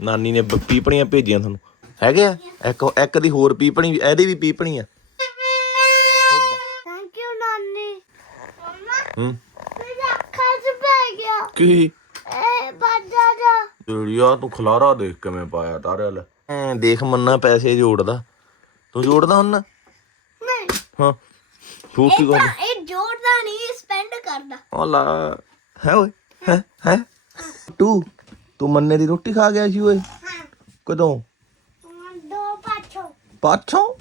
ਨਾਨੀ ਨੇ ਬ- ਪੀਪਣੀਆਂ ਭੇਜੀਆਂ ਤੁਹਾਨੂੰ। ਹੈਗੇ ਆ? ਇੱਕ ਇੱਕ ਦੀ ਹੋਰ ਪੀਪਣੀ ਵੀ ਇਹਦੀ ਵੀ ਪੀਪਣੀ ਆ। ਥੈਂਕ ਯੂ ਨਾਨੀ। ਮੰਮਾ ਹੂੰ। ਮੇਰੇ ਅੱਖਾਂ 'ਚ ਪੈ ਗਿਆ। ਕੀ? ਇਹ ਬਾਜਾ ਜਾ। ਤੇਰੀਆ ਤੂੰ ਖਲਾਰਾ ਦੇਖ ਕਿਵੇਂ ਪਾਇਆ ਤਾਰੇ ਲੈ। ਐਂ ਦੇਖ ਮੰਨਾ ਪੈਸੇ ਜੋੜਦਾ। ਤੂੰ ਜੋੜਦਾ ਹੁਣ ਨਾ ਨਹੀਂ। ਹਾਂ। ਤੂੰ ਕੀ ਕਰ ਇਹ ਜੋੜਦਾ ਨਹੀਂ ਸਪੈਂਡ ਕਰਦਾ। ਓਲਾ ਹੈ ਓਏ? ਹੈ? ਹੈ? ਤੂੰ? ਤੂੰ ਮੰਨੇ ਦੀ ਰੋਟੀ ਖਾ ਗਿਆ ਸੀ ਓਏ? ਕਦੋਂ? ਦੋ ਪਾਛੋ। ਪਾਛੋਂ?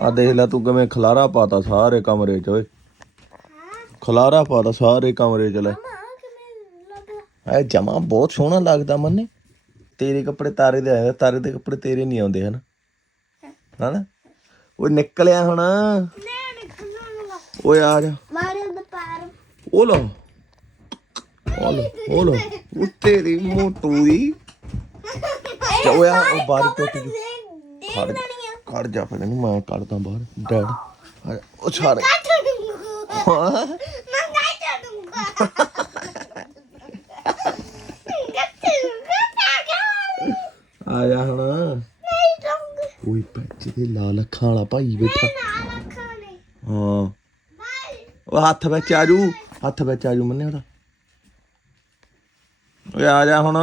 ਆ ਦੇਖ ਲੈ ਤੂੰ ਕਿਵੇਂ ਖਲਾਰਾ ਪਾਤਾ ਸਾਰੇ ਕਮਰੇ 'ਚ ਓਏ। ਖਲਾਰਾ ਪਾਤਾ ਸਾਰੇ ਕਮਰੇ 'ਚ ਲੈ। ਮਾਂ ਕਿਵੇਂ ਲੱਗਦਾ ਐ ਜਮਾ ਬਹੁਤ ਸੋਹਣਾ ਲੱਗਦਾ ਮੰਨੇ। ਤੇਰੇ ਕੱਪੜੇ ਤਾਰੇ ਦੇ ਆਏ ਤਾਰੇ ਦੇ ਕੱਪੜੇ ਤੇਰੇ ਨਹੀਂ ਆਉਂਦੇ ਹਨ। ਹਨਾ ਓਏ ਨਿਕਲਿਆ ਹੁਣ। ਨਹੀਂ ਨਿਕਲਣਾ ਓਏ ਆ ਜਾ। ਮਾਰੇ ਦਾ ਪੈਰ ਉਹ ਲਾ ਤੇਰੀ ਮੋਟੂ ਦੀ ਚਾ ਓਏ ਆ ਉਹ ਬਾਰੀ ਟੁੱਟ ਗਈ। ਦੇਖ ਖੜ ਖੜ ਜਾ ਫਿਰ ਨਹੀਂ ਮੈਂ ਕੱਢਦਾ ਬਾਹਰ। ਡੈਡ। ਆ ਜਾ, ਉਹ ਛਾੜ ਕੱਟ ਦੂੰਗਾ ਮੈਂ ਕੱਟ ਦੂੰਗਾ ਕੱਟ ਦੂੰਗਾ ਆ ਜਾ ਹੁਣ। ਨਹੀਂ ਦੂੰਗਾ ਓਏ ਪੈਚ ਦੇ ਲਾਲ ਅੱਖਾਂ ਵਾਲਾ ਭਾਈ ਬੈਠਾ। ਹਾਂ। ਉਹ ਹੱਥ ਵਿੱਚ ਆਜੂ ਹੱਥ ਵਿੱਚ ਆਜੂ ਮੰਨੇ ਉਹਦਾ। ਓਏ ਆ ਜਾ ਹੁਣ।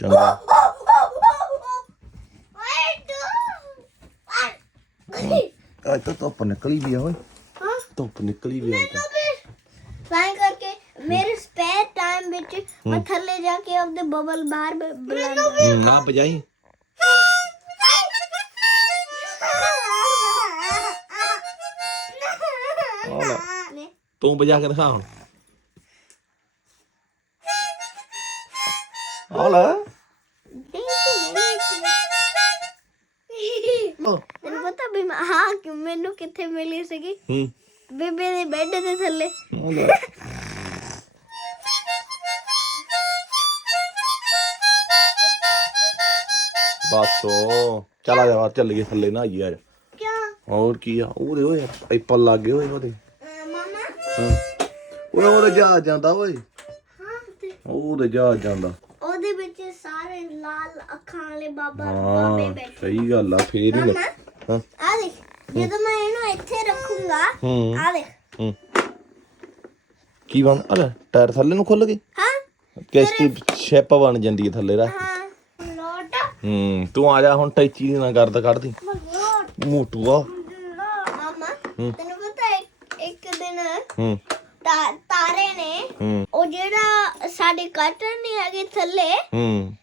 ਚੰਗਾ। ਅੱਜ ਤਾਂ ਧੁੱਪ ਨਿਕਲੀ ਵੀ ਆ ਓਏ। ਹਾਂ। ਧੁੱਪ ਨਿਕਲੀ ਵੀ ਆ ਅੱਜ ਤਾਂ। ਕਰਕੇ ਮੇਰੇ ਸਪੇਅਰ ਟਾਈਮ ਵਿੱਚ ਮੈਂ ਥੱਲੇ ਜਾ ਕੇ ਆਪਦੇ ਬਬਲ ਬਾਹਰ ਬ- ਬੁਲਾਉਂਦਾ ਨਾ ਬਜਾਈ ਤੂੰ ਬਜਾ ਕੇ ਦਿਖਾ ਹੁਣ। ਆ ਲੈ ਤੈਨੂੰ ਪਤਾ ਵੀ ਮੈਂ- ਹਾਂ ਕਿ ਮੈਨੂੰ ਕਿੱਥੇ ਮਿਲੀ ਸੀਗੀ ਹੂੰ ਬੇਬੇ ਦੇ ਬੈੱਡ ਦੇ ਥੱਲੇ ਆ ਲੈ ਬਸ ਉਹ ਚਲ ਆ ਜਾ ਬਾਹਰ ਚੱਲ ਗਏ ਥੱਲੇ ਨਾ ਆਈਏ ਕਿਉਂ ਹੋਰ ਕੀ ਆ ਉਹਦੇ ਓਏ ਐਪਲ ਲੱਗ ਗਏ ਓਏ ਉਹਦੇ ਮਾਮਾ ਹਾਂ ਓਏ ਉਹਦੇ ਜਾ ਜਾਂਦਾ ਓਏ ਹਾਂ ਤੇ ਉਹਦੇ ਜਾ ਜਾਂਦਾ ਉਹਦੇ ਵਿੱਚ ਸਾਰੇ ਲਾਲ ਅੱਖਾਂ ਵਾਲੇ ਬਾਬਾ ਬਾਬੇ ਹਾਂ ਬੈਠੇ। ਸਹੀ ਗੱਲ ਆ ਫੇਰ ਹੀ ਮਾਮਾ ਲੱਗ- ਹਾਂ। ਆ ਦੇਖ ਜਦੋਂ ਮੈਂ ਇਹਨੂੰ ਇੱਥੇ ਰੱਖੂੰਗਾ ਹੂੰ। ਆ ਦੇਖ। ਹੂੰ। ਕੀ ਬਣ ਅਰੇ ਟਾਇਰ ਥੱਲੇ ਨੂੰ ਖੁੱਲ ਗਏ ਹਾਂ ਕਿਸ਼ਤੀ ਸ਼ਿਪ ਬਣ ਜਾਂਦੀ ਹੈ ਥੱਲੇ ਰਾ ਹਾਂ ਲੋਟ। ਹੂੰ ਤੂੰ ਆ ਜਾ ਹੁਣ ਟੈਚੀ ਦੀ ਨਾ ਕਰਦ ਕੱਢਦੀ। ਲੋਟ। ਮੋਟੂ ਆ। ਮਾਮਾ ਤੈਨੂੰ ਪਤਾ ਹੈ, ਇੱਕ ਦਿਨ ਹੂੰ। ਤਾ- ਤਾਰੇ ਨੇ ਹੂੰ। ਉਹ ਜਿਹੜਾ ਸਾਡੇ ਕਟਰ ਨਹੀਂ ਹੈਗੇ ਥੱਲੇ ਹੂੰ।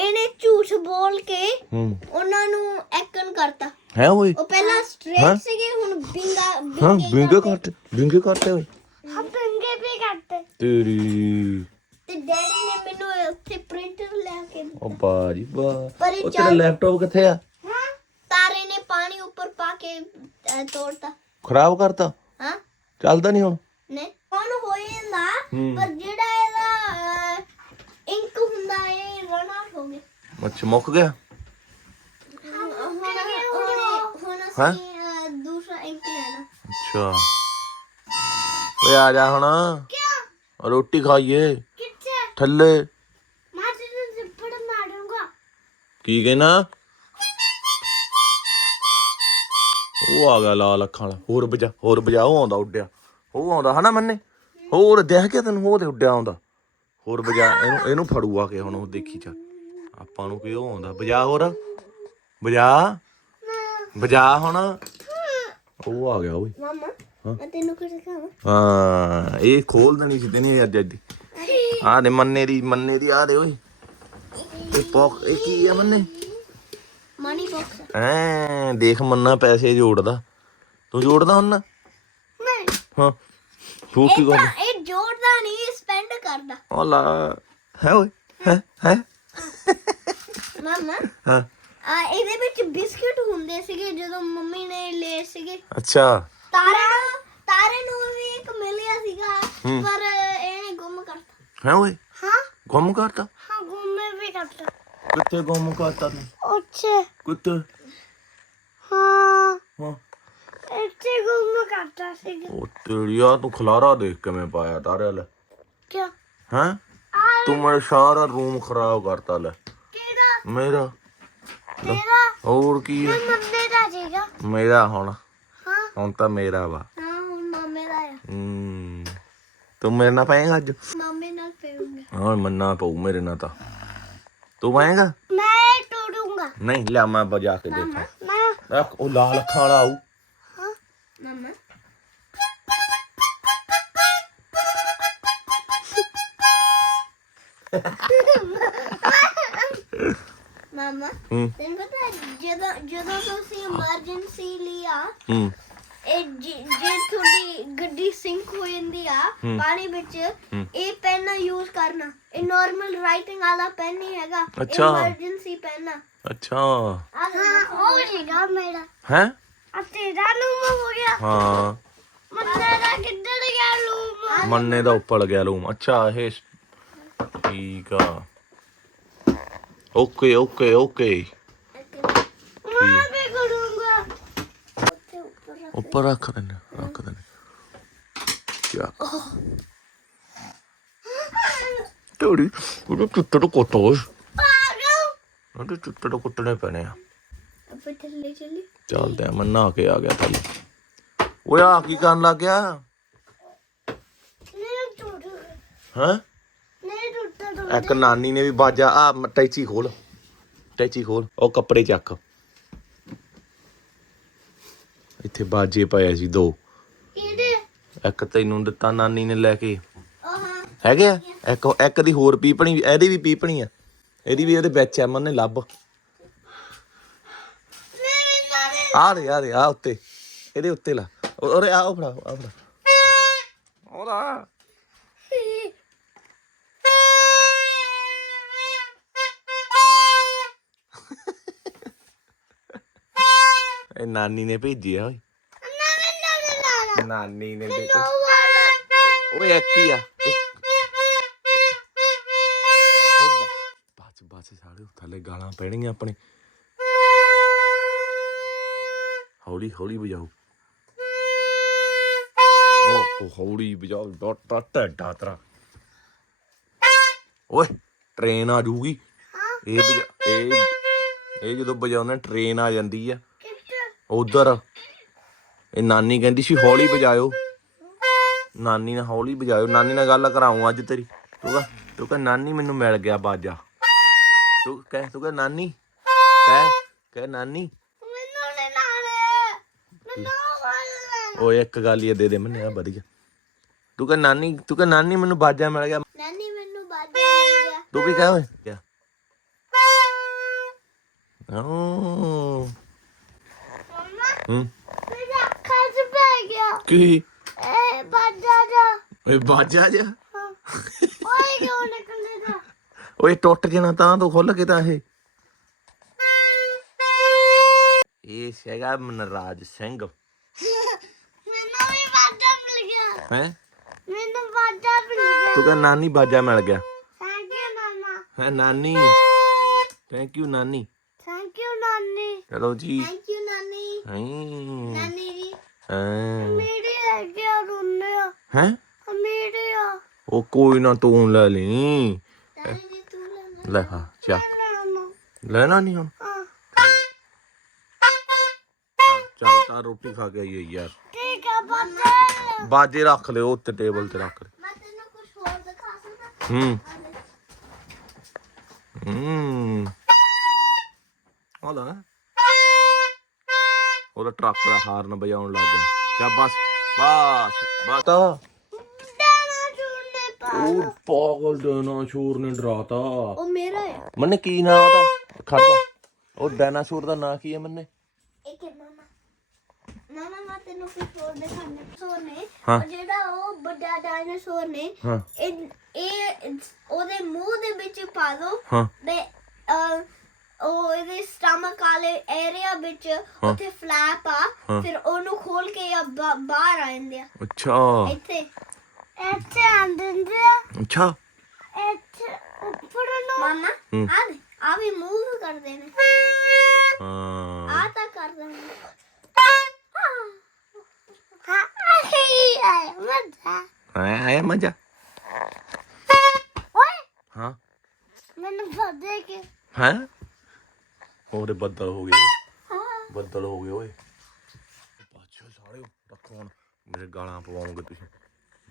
ਇਹਨੇ ਝੂਠ ਬੋਲ ਕੇ ਹੂੰ। ਉਹਨਾਂ ਨੂੰ ਐਕਨ ਕਰਤਾ। ਹੈ ਓਏ ਉਹ ਪਹਿਲਾਂ ਹਾਂ? ਸਟ੍ਰੇਟ ਸੀਗੇ ਹੁਣ ਬਿੰਗਾ ਹਾਂ ਬਿੰਗੇ ਕੱਟ ਬਿੰਗੇ ਕੱਟੇ ਓਏ ਹਾਂ ਬਿੰਗੇ ਵੀ ਕਰਤੇ ਤੇਰੀ। ਤੇ ਡੈਡੀ ਨੇ ਮੈਨੂੰ ਉੱਥੇ ਪ੍ਰਿੰਟਰ ਲੈ ਕੇ ਦਿੱਤਾ। ਉਹ ਬਾਜੀ ਬਾ। ਪਰ ਇਹ ਉਹ ਤੇਰਾ ਲੈਪਟਾਪ ਕਿੱਥੇ ਆ? ਹਾਂ ਤਾਰੇ ਨੇ ਪਾਣੀ ਉੱਪਰ ਪਾ ਕੇ ਅਹ, ਤੋੜਤਾ। ਖਰਾਬ ਕਰਤਾ? ਹਾਂ। ਚੱਲਦਾ ਨਹੀਂ ਹੁਣ? ਨੇ ਹੁਣ ਹੋ ਜਾਂਦਾ ਹੂੰ। ਪਰ ਜਿਹੜਾ ਇਹਦਾ ਇੰਕ ਹੁੰਦਾ ਇਹ ਰਨ ਆਊਟ ਅੱਛਾ, ਮੁੱਕ ਗਿਆ? ਹੁਣ ਦੂਸਰਾ ਇੰਕ ਲੈਣਾ ਅੱਛਾ। ਓਏ ਆ ਜਾ ਹੁਣ। ਕਿਆ ਰੋਟੀ ਖਾਈਏ। ਕਿੱਥੇ ਥੱਲੇ। ਮੈਂ ਤੈਨੂੰ ਜ਼ਿੱਪੜ ਮਾਰੂੰਗਾ ਕੀ ਕਹਿਣਾ? ਉਹ ਆ ਗਿਆ ਲਾਲ ਅੱਖਾਂ ਵਾਲਾ। ਹੋਰ ਵਜਾ ਹੋਰ ਵਜਾ ਉਹ ਆਉਂਦਾ ਉੱਡਿਆ। ਉਹ ਆਉਂਦਾ ਹਨਾ ਮੰਨੇ? ਹੋਰ ਦੇਖ ਕੇ ਤੈਨੂੰ ਉਹ ਤੇ ਉੱਡਿਆ ਆਉਂਦਾ। ਹੋਰ ਵਜਾ ਇਹਨੂੰ ਇਹਨੂੰ ਫੜੂ ਆ ਕੇ ਹੁਣ ਉਹ ਦੇਖੀ ਚੱਲ ਆਪਾਂ ਨੂੰ ਕੀ ਉਹ ਆਉਂਦਾ। ਵਜਾ ਹੋਰ। ਵਜਾ ਵਜਾ ਹੁਣ। ਉਹ ਆ ਗਿਆ ਓਏ। ਮਾਮਾ ਮੈਂ ਤੈਨੂੰ ਕੁਝ ਕਹਾਂ ਹਾਂ ਇਹ ਖੋਲ ਦੇਣੀ ਸੀ ਤੇ ਨਹੀਂ ਅੱਜ ਅੱਜ। ਆ ਦੇ ਮੰਨੇ ਦੀ ਮੰਨੇ ਦੀ ਆ ਦੇ ਓਏ। ਇਹ ਪੌਕ ਇਹ ਕੀ ਆ ਮੰਨੇ? ਮਨੀ ਬਾਕਸ ਐ ਦੇਖ ਮੰਨਾ ਪੈਸੇ ਜੋੜਦਾ। ਤੂੰ ਜੋੜਦਾ ਹੁਣ ਨਾ? ਨਹੀਂ ਹਾਂ। ਤੂੰ ਕੀ ਕਰ ਤਾਂ ਇਹ ਜੋੜਦਾ ਨਹੀਂ ਸਪੈਂਡ ਕਰਦਾ ਓਲਾ ਹੈ ਓਏ ਹੈ ਹੈ ਮਾਮਾ ਹਾਂ ਆ ਇਹਦੇ ਵਿੱਚ ਬਿਸਕਿਟ ਹੁੰਦੇ ਸੀਗੇ ਜਦੋਂ ਮੰਮੀ ਨੇ ਲਏ ਸੀਗੇ। ਅੱਛਾ। ਤਾਰੇ ਨੂੰ ਤਾਰੇ ਨੂੰ ਵੀ ਇੱਕ ਮਿਲਿਆ ਸੀਗਾ ਹੂੰ। ਪਰ ਇਹਨੇ ਗੁੰਮ ਕਰਤਾ। ਹੈ ਓਏ? ਹਾਂ। ਗੁੰਮ ਕਰਤਾ? ਹਾਂ ਗੁੰਮ ਵੀ ਕਰਤਾ। ਕਿੱਥੇ ਗੁੰਮ ਕਰਤਾ ਤੂੰ? ਅੱਛਾ ਕਿੱਥੇ? ਹਾਂ। ਹਾਂ। ਇੱਥੇ ਗੁੰਮ ਕਰਤਾ ਸੀਗਾ। ਉਹ ਤੇਰੀਆ ਤੂੰ ਖਲਾਰਾ ਦੇਖ ਕਿਵੇਂ ਪਾਇਆ ਤਾਰੇ ਲੈ। ਕਿਆ? ਹਾਂ? ਤੂੰ ਮੇਰਾ ਸਾਰਾ ਰੂਮ ਖਰਾਬ ਕਰਤਾ ਲੈ। ਕਿਹੜਾ ਮੇਰਾ? ਤੇਰਾ? ਹੋਰ ਕੀ ਹੈ? ਮੰਮੇ ਦਾ ਸੀਗਾ। ਮੇਰਾ ਹੁਣ। ਹਾਂ। ਹੁਣ ਤਾਂ ਮੇਰਾ ਵਾ। ਹਾਂ ਹੁਣ ਮੰਮੇ ਦਾ ਆ। ਹਮ, ਤੂੰ ਮੇਰੇ ਨਾਲ ਪਾਏਗਾ ਅੱਜ? ਮੰਮੇ ਨਾਲ ਪੀਉਂਗਾ ਹਾਂ ਮੰਨਾ ਪਊ ਮੇਰੇ ਨਾਲ ਤਾਂ। ਤੂੰ ਪਾਏਗਾ? ਮੈਂ ਟੁੱਟੂੰਗਾ ਨਹੀਂ ਲਿਆ ਮੈਂ ਬਜਾ ਕੇ ਦੇਖਾਂ। ਮੈਂ ਉਹ ਲਾਲ ਅੱਖਾਂ ਵਾਲਾ ਆਊ। ਹਾਂ ਮਮਾ। ਮਮਾ ਹੂੰ ਤੈਨੂੰ ਪਤਾ ਹੈ, ਜਦੋਂ ਜਦੋਂ ਤੁਸੀਂ ਐਮਰਜੈਂਸੀ ਲਈ ਆ ਹੂੰ ਇਹ ਜੇ ਜੇ ਤੁਹਾਡੀ ਗੱਡੀ ਸਿੰਕ ਹੋ ਜਾਂਦੀ ਆ ਹੂੰ। ਪਾਣੀ ਵਿੱਚ ਹੂੰ। ਇਹ ਪੈਨ ਯੂਜ਼ ਕਰਨਾ ਇਹ ਨਾਰਮਲ ਰਾਈਟਿੰਗ ਵਾਲਾ ਪੈਨ ਨਹੀਂ ਹੈਗਾ ਅੱਛਾ। ਐਮਰਜੈਂਸੀ ਪੈਨ ਆ ਅੱਛਾ ਹਾਂ ਹੋ ਜਾਏਗਾ ਮੇਰਾ ਹੈ ਆ ਤੇਰਾ ਲੂਮ ਹੋ ਗਿਆ ਹਾਂ ਮੰਨੇ ਦਾ ਕਿੱਧਰ ਗਿਆ ਲੂਮ ਮੰਨੇ ਦਾ ਉੱਪਰ ਗਿਆ ਲੂਮ ਅੱਛਾ ਇਹ ਸ- ਠੀਕ ਆ। Okay okay okay. ਮੈਂ ਵੀ ਕਰੂੰਗਾ ਉੱਤੇ ਉੱਪਰ ਰੱਖ। ਉੱਪਰ ਰੱਖ ਦਿੰਦੇ ਰੱਖ ਦਿੰਦੇ ਕਿਆ? ਤੋੜੀ ਉਹ ਚੁੱਟੜ ਕੋਟੋ ਪਾਗਲ। ਉਹ ਚੁੱਟੜ ਕੁੱਟਣੇ ਪੈਣੇ ਆ। ਅੱਪੇ ਥੱਲੇ ਚੱਲੀ। ਚੱਲਦੇ ਆ ਕੇ ਆ ਗਿਆ ਥੱਲੇ। ਓਏ ਆ ਕੀ ਕਰਨ ਲੱਗ ਗਿਆ? ਹਾਂ? ਇੱਕ ਨਾਨੀ ਨੇ ਵੀ ਬਾਜਾ ਆ ਟੈਚੀ ਖੋਲ। ਟੈਚੀ ਖੋਲ ਉਹ ਕੱਪੜੇ ਚੱਕ। ਇੱਥੇ ਬਾਜੇ ਪਏ ਸੀ ਦੋ। ਇਹਦੇ ਇੱਕ ਤੈਨੂੰ ਦਿੱਤਾ ਨਾਨੀ ਨੇ ਲੈ ਕੇ। ਹੈਗੇ ਆ? ਇੱਕ ਇੱਕ ਦੀ ਹੋਰ ਪੀਪਣੀ ਇਹਦੀ ਵੀ ਪੀਪਣੀ ਆ। ਇਹਦੀ ਵੀ ਇਹਦੇ ਵਿੱਚ ਆ ਮੰਨੇ ਲੱਭ। ਆ ਰੇ ਆ ਰੇ ਆ ਉੱਤੇ। ਇਹਦੇ ਉੱਤੇ ਲਾ। ਉਰੇ ਆ ਉਹ ਫੜਾ ਆ ਫੜਾ। ਉਹਦਾ ਇਹ ਨਾਨੀ ਨੇ ਭੇਜੀ ਆ ਓਏ। ਨਾਨੀ ਨੇ ਭੇਜੀ ਓਏ ਇੱਕ ਹੀ ਆ। ਇੱਕ- ਉਹ ਬ- ਬਸ ਬਸ ਥੱਲੇ ਗਾਲਾਂ ਪੈਣਗੀਆਂ ਆਪਣੇ। ਹੌਲੀ ਹੌਲੀ ਵਜਾਓ। ਉਹ ਹੌਲੀ ਵਜਾਓ ਡਟ ਟੱਡਾ ਤਰਾ। ਓਏ, ਟ੍ਰੇਨ ਆ ਜੂਗੀ। ਇਹ ਵਜਾ- ਇਹ ਇਹ ਜਦੋਂ ਵਜਾਉਂਦੇ ਟ੍ਰੇਨ ਆ ਜਾਂਦੀ ਆ। ਉਧਰ। ਇਹ ਨਾਨੀ ਕਹਿੰਦੀ ਸੀ ਹੌਲੀ ਵਜਾਇਓ। ਨਾਨੀ ਨਾਲ ਹੌਲੀ ਵਜਾਇਓ। ਨਾਨੀ ਨਾਲ ਗੱਲ ਕਰਾਉਂ ਅੱਜ ਤੇਰੀ। ਤੂੰ ਕਹ ਤੂੰ ਕਹ ਨਾਨੀ ਮੈਨੂੰ ਮਿਲ ਗਿਆ ਬਾਜਾ। ਤੂੰ ਕਹਿ ਤੂੰ ਕਹ ਨਾਨੀ। ਕਹਿ ਕਹਿ ਨਾਨੀ। ਮੈਨੂੰ ਲੈ ਨਾਲੇ ਮੈਨੂੰ ਵਾਲਾ ਓਏ ਇੱਕ ਗੱਲ ਹੀ ਦੇ ਦੇ ਮੈਨੂੰ ਆ ਵਧੀਆ। ਤੂੰ ਕਹ ਨਾਨੀ ਤੂੰ ਕਹ ਨਾਨੀ ਮੈਨੂੰ ਬਾਜਾ ਮਿਲ ਗਿਆ। ਨਾਨੀ ਮੈਨੂੰ ਬਾਜਾ ਮਿਲ ਗਿਆ। ਤੂੰ ਵੀ ਕਹਿ ਓਏ। ਕਿਆ? ਜਾ। ਓਏ ਜਾ? ਓਏ ਟੁੱਟ ਜਾਣਾ ਤਾਂ ਤੂੰ ਖੁੱਲ ਕੇ ਤਾਂ ਇਹ। ਇਹ ਹੈਗਾ ਮਨਰਾਜ ਸਿੰਘ। ਮੈਨੂੰ ਵੀ ਬਾਜਾ ਮਿਲ ਗਿਆ। ਹੈ? ਮੈਨੂੰ ਬਾਜਾ ਮਿਲ ਗਿਆ। ਤੂੰ ਕਹ ਨਾਨੀ ਬਾਜਾ ਮਿਲ ਗਿਆ। ਥੈਂਕ ਯੂ ਮਾਮਾ ਹੈ ਨਾਨੀ? ਥੈਂਕ ਯੂ ਨਾਨੀ। ਥੈਂਕ ਯੂ ਨਾਨੀ। ਚਲੋ ਜੀ। ਹੈ। ਨਾਨੀ ਜੀ ਹੈ। ਮੇਰੀ ਲੈ ਗਿਆ ਰੋਨੇ ਆ। ਹੈ? ਮੇਰੀ ਆ। ਉਹ ਕੋਈ ਨਾ ਤੂੰ ਲੈ ਲਈ। ਨਾਨੀ ਜੀ ਤੂੰ ਲੈਣਾ ਲੈ। ਹਾਂ ਚੱਕ ਲੈਣਾ ਨਹੀਂ ਹੁਣ? ਹਾਂ। ਚੱਲ ਤਾਂ ਰੋਟੀ ਖਾ ਕੇ ਆਈਏ ਯਾਰ। ਠੀਕ ਆ ਬਾਜਾ ਬਾਜੇ ਰੱਖ ਲਿਓ ਉੱਤੇ ਟੇਬਲ ਤੇ ਰੱਖ ਲਿਓ। ਮੈਂ ਤੈਨੂੰ ਕੁਝ ਹੋਰ ਦਿਖਾ ਸਕਦਾ? ਹੂੰ। ਹੂੰ। ਹੋਲਾ ਉਹਦਾ ਟਰੱਕ ਦਾ ਹਾਰਨ ਵਜਾਉਣ ਲੱਗ ਗਿਆ। ਚਾ ਬਸ ਬਸ ਬਸ। ਉਹ ਪਾਗਲ ਡਾਇਨਾਸੌਰ ਨੇ ਡਰਾਤਾ। ਉਹ ਮੇਰਾ ਹੈ। ਮੰਨੇ ਕੀ ਨਾਂ ਉਹਦਾ? ਖੜ ਜਾ। ਉਹ ਡਾਇਨਾਸੌਰ ਦਾ ਨਾਂ ਕੀ ਹੈ ਮੰਨੇ? ਇੱਕ ਹੈ ਮਾਮਾ? ਮਾਮਾ ਮੈਂ ਤੈਨੂੰ ਕੁਝ ਹੋਰ ਦਿਖਾਣਾ ਸੋਰ ਨੇ। ਉਹ ਜਿਹੜਾ ਉਹ ਵੱਡਾ ਡਾਇਨਾਸੌਰ ਨੇ ਹਾਂ। ਇਹ ਇਹ ਉਹਦੇ ਮੂੰਹ ਦੇ ਵਿੱਚ ਪਾ ਦੋ। ਹਾਂ। ਤੇ ਉਹ ਇਹਦੇ ਸਟਮਕ ਵਾਲੇ ਏਰੀਆ ਵਿੱਚ ਉੱਥੇ ਫਲੈਪ ਆ। ਫਿਰ ਉਹਨੂੰ ਖੋਲ ਕੇ ਆ ਬਾ- ਬਾਹਰ ਆ ਜਾਂਦੇ ਆ। ਅੱਛਾ। ਇੱਥੇ। ਇੱਥੇ ਆਂਦੇ ਅੱਛਾ। ਇੱਥੇ ਉੱਪਰ ਨੂੰ। ਮਾਮਾ। ਹੂੰ। ਆ ਦੇ। ਆ ਵੀ ਮੂਵ ਕਰਦੇ ਨੇ। ਹਾਂ। ਬੱਦਲ ਹੋ ਗਏ ਬੱਦਲ ਹੋ ਗਏ ਓਏ ਪਾਛੋ ਸਾਰੇ ਰੱਖੋ ਮੇਰੇ ਗਾਲਾਂ ਪਵਾਉਂਗੇ ਤੁਸੀਂ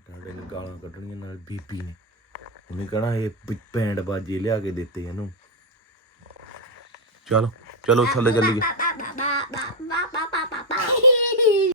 ਡਾਡੇ ਨੇ ਗਾਲਾਂ ਕੱਢਣੀਆਂ ਨਾਲ ਬੀਬੀ ਨੇ ਉਹਨੇ ਕਹਣਾ ਇਹ ਪੈਂਡ ਬਾਜੇ ਲਿਆ ਕੇ ਦਿੱਤੇ ਇਹਨੂੰ ਚਲੋ ਚਲੋ ਥੱਲੇ ਚੱਲੀਏ